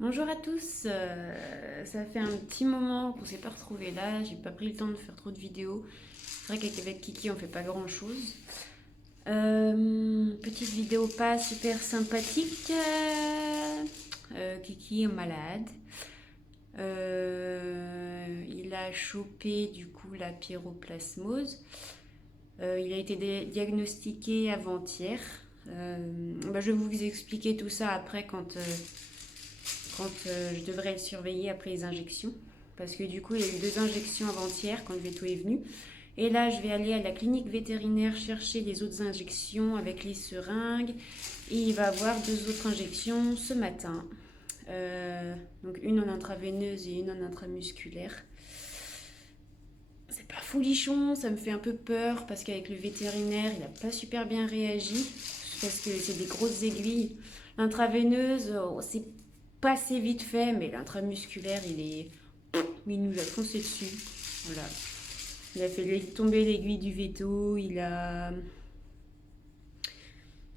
Bonjour à tous, ça fait un petit moment qu'on s'est pas retrouvés là, j'ai pas pris le temps de faire trop de vidéos. C'est vrai qu'avec Kiki on fait pas grand chose. Petite vidéo pas super sympathique. Kiki est malade. Il a chopé du coup la pyroplasmose. Il a été diagnostiqué avant-hier. Je vais vous expliquer tout ça après quand je devrais le surveiller après les injections. Parce que du coup, il y a eu 2 injections avant-hier quand le veto est venu. Et là, je vais aller à la clinique vétérinaire chercher les autres injections avec les seringues. Et il va avoir 2 autres injections ce matin. Donc une en intraveineuse et une en intramusculaire. C'est pas folichon, ça me fait un peu peur parce qu'avec le vétérinaire, il a pas super bien réagi. Parce que c'est des grosses aiguilles. L'intraveineuse, c'est passé vite fait, mais l'intramusculaire, il nous a foncé dessus. Voilà. Il a fait tomber l'aiguille du veto, il a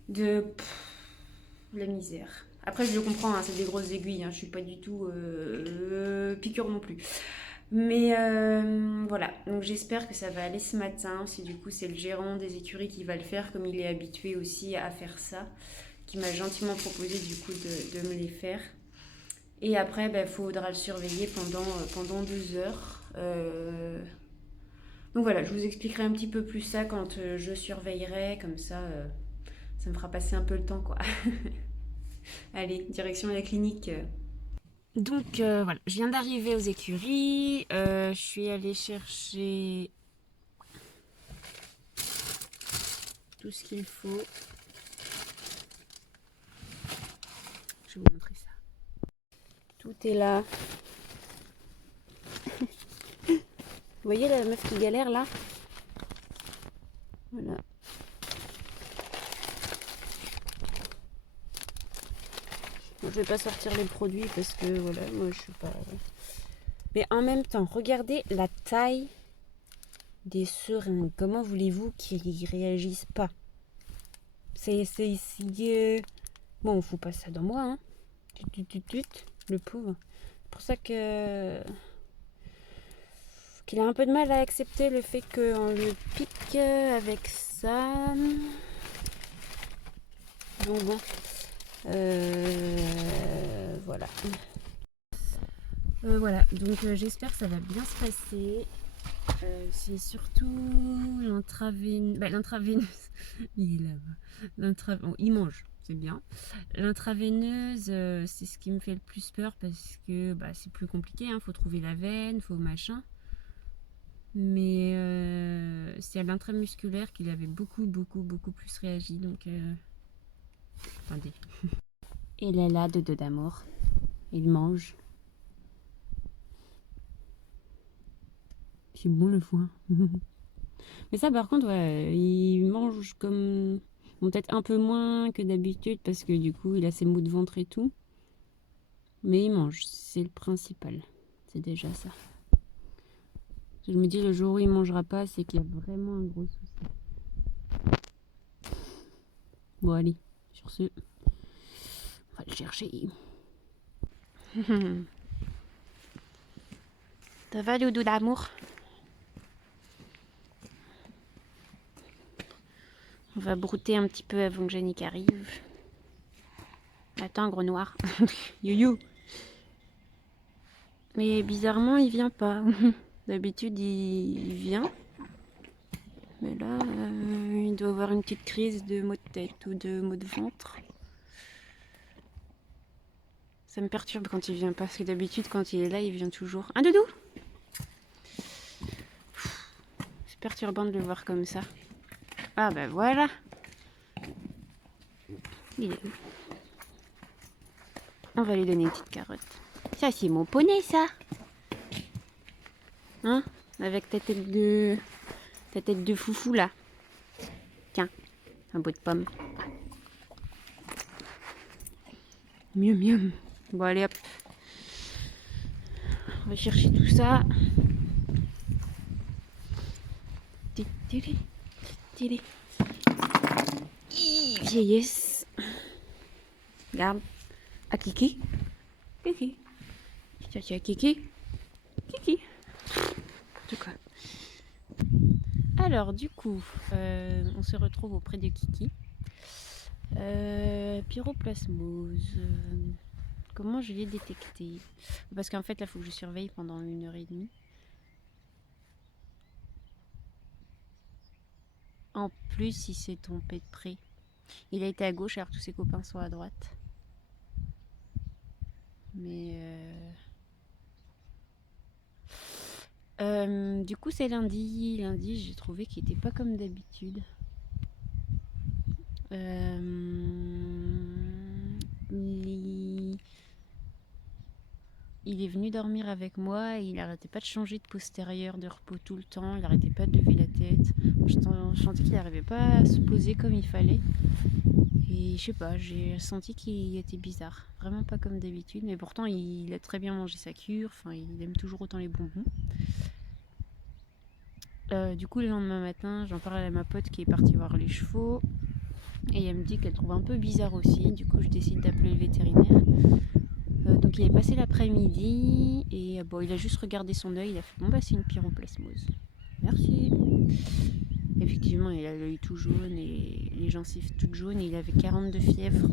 de la misère. Après, je le comprends, hein, c'est des grosses aiguilles, hein, je suis pas du tout piqûre non plus. Mais voilà, donc j'espère que ça va aller ce matin. Si du coup c'est le gérant des écuries qui va le faire, comme il est habitué aussi à faire ça, qui m'a gentiment proposé du coup de me les faire. Et après, il faudra le surveiller pendant 2 heures. Donc voilà, je vous expliquerai un petit peu plus ça quand je surveillerai, comme ça me fera passer un peu le temps, quoi. Allez, direction la clinique. Donc voilà, je viens d'arriver aux écuries. Je suis allée chercher tout ce qu'il faut. Je vais vous montrer ça. Tout est là. Vous voyez la meuf qui galère là? Voilà. Bon, je vais pas sortir les produits parce que voilà, moi je suis pas. Mais en même temps, regardez la taille des seringues. Comment voulez-vous qu'ils réagissent pas? C'est Bon, on fout pas ça dans moi, hein. Le pauvre. C'est pour ça qu'il a un peu de mal à accepter le fait qu'on le pique avec ça. Donc bon, voilà. Voilà, donc j'espère que ça va bien se passer. C'est surtout l'intraveineuse. Il est là-bas. Bon, il mange, c'est bien. L'intraveineuse, c'est ce qui me fait le plus peur parce que c'est plus compliqué. Hein. Faut trouver la veine, faut machin. Mais c'est à l'intramusculaire qu'il avait beaucoup plus réagi. Donc, attendez. Il est là, de d'amour. Il mange. C'est bon le foin. Mais ça, par contre, ouais, il mange comme. Bon, peut-être un peu moins que d'habitude parce que du coup, il a ses maux de ventre et tout. Mais il mange, c'est le principal. C'est déjà ça. Je me dis, le jour où il mangera pas, c'est qu'il y a vraiment un gros souci. Bon, allez, sur ce, on va le chercher. Ça va, doudou d'amour? On va brouter un petit peu avant que Yannick arrive. Attends, gros noir. You. Mais bizarrement, il vient pas. D'habitude, il vient. Mais là, il doit avoir une petite crise de maux de tête ou de maux de ventre. Ça me perturbe quand il vient pas, parce que d'habitude, quand il est là, il vient toujours. Un doudou! C'est perturbant de le voir comme ça. Ah ben voilà! Il est où? On va lui donner une petite carotte. Ça, c'est mon poney, ça! Hein? Avec ta tête de foufou, là. Tiens, un bout de pomme. Miam miam. Bon, allez hop. On va chercher tout ça. Vieillesse. Regarde. À Kiki. Kiki. Tiens, Kiki. Kiki. En tout cas. Alors, du coup, on se retrouve auprès de Kiki. Pyroplasmose. Comment je l'ai détecté? Parce qu'en fait, là, il faut que je surveille pendant 1h30. En plus, il s'est trompé de près. Il a été à gauche alors que tous ses copains sont à droite. Mais du coup, c'est lundi. Lundi, j'ai trouvé qu'il n'était pas comme d'habitude. Il est venu dormir avec moi et il n'arrêtait pas de changer de postérieur, de repos tout le temps. Il n'arrêtait pas de lever la tête. Je sentais qu'il n'arrivait pas à se poser comme il fallait. Et je sais pas, j'ai senti qu'il était bizarre. Vraiment pas comme d'habitude. Mais pourtant, il a très bien mangé sa cure. Enfin, il aime toujours autant les bonbons. Du coup, le lendemain matin, j'en parle à ma pote qui est partie voir les chevaux. Et elle me dit qu'elle trouve un peu bizarre aussi. Du coup, je décide d'appeler le vétérinaire. Donc il est passé l'après-midi et bon, il a juste regardé son œil, il a fait bon bah c'est une pyroplasmose. Merci. Effectivement, il a l'œil tout jaune et les gencives toutes jaunes et il avait 42 fièvre.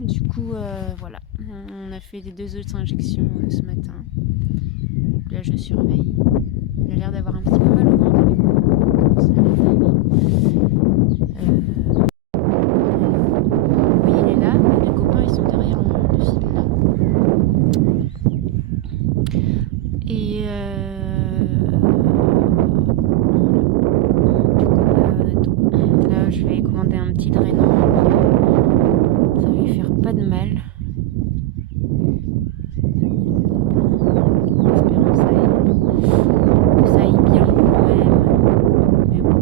Du coup, voilà, on a fait les 2 autres injections ce matin. Là, je surveille. Il a l'air d'avoir un petit peu mal au ventre, mais bon, ça va aller. Oui, il est là, les copains ils sont derrière le fil là. Et là, je vais commander un petit drainant. Ça va lui faire pas de mal. Espérons que ça aille bien quand même. Mais bon,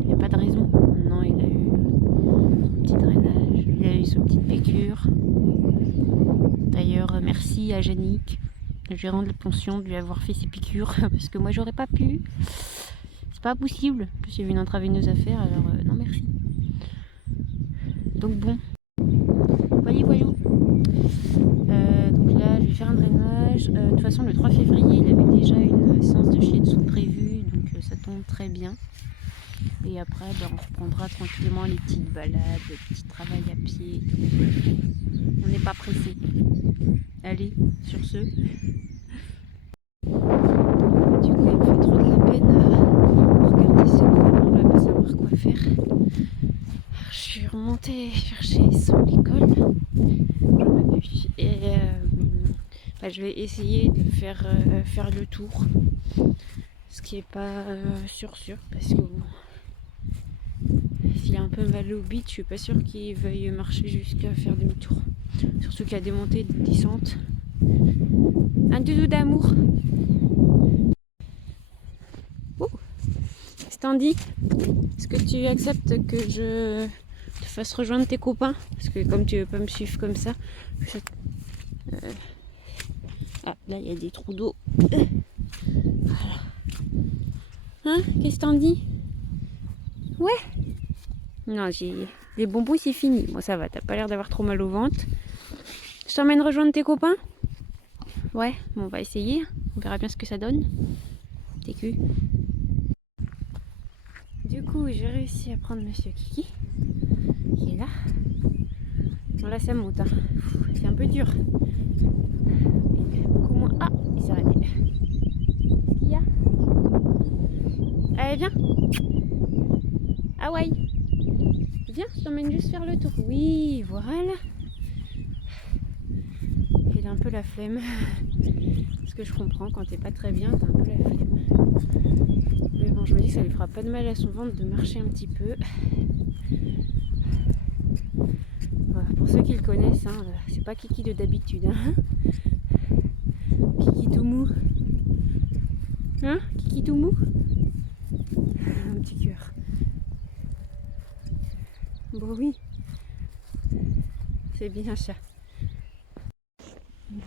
il n'y a pas de raison. Non, il a eu un petit drainage. Il a eu sa petite piqûre. D'ailleurs, merci à Yannick, le gérant de la pension, de lui avoir fait ses piqûres. Parce que moi, j'aurais pas pu. C'est pas possible. En plus, j'ai vu une intraveineuse à faire, alors non merci. Donc bon. Voyons. Donc là, je vais faire un drainage. De toute façon, le 3 février, il avait déjà une séance de shiatsu prévue, donc ça tombe très bien. Et après, on reprendra tranquillement les petites balades, le petit travail à pied. On n'est pas pressé. Allez, sur ce. Du coup, il me fait trop de la peine à regarder ce copain, là, pas savoir quoi faire. Je suis remontée chercher son école. Et je vais essayer de faire le tour. Ce qui est pas sûr parce que bon, s'il a un peu mal au bide, je suis pas sûre qu'il veuille marcher jusqu'à faire demi-tour. Surtout qu'il y a des montées, des descentes. Un doudou d'amour. Oh, Standy, est-ce que tu acceptes que je te fasse rejoindre tes copains? Parce que comme tu veux pas me suivre comme ça, ah, là il y a des trous d'eau. Voilà. Hein? Qu'est-ce que t'en dis? Ouais? Non, les bonbons c'est fini. Bon, ça va, t'as pas l'air d'avoir trop mal au ventre. Je t'emmène rejoindre tes copains? Ouais, bon, on va essayer. On verra bien ce que ça donne. T'es cul. Du coup, j'ai réussi à prendre Monsieur Kiki, qui est là. Bon, là, ça monte. Hein. C'est un peu dur. Beaucoup moins. Ah, il s'est arrêté. Qu'est-ce qu'il y a? Allez, viens. Ah ouais. Viens, je t'emmène juste faire le tour. Oui, voilà. Il a un peu la flemme. Ce que je comprends, quand t'es pas très bien, t'as un peu la flemme. Mais bon, je me dis que ça lui fera pas de mal à son ventre de marcher un petit peu. Voilà, pour ceux qui le connaissent, hein, c'est pas Kiki de d'habitude. Hein. Kiki tout mou. Hein? Kiki tout mou? Un petit cœur. Bon oui. C'est bien ça. Oui.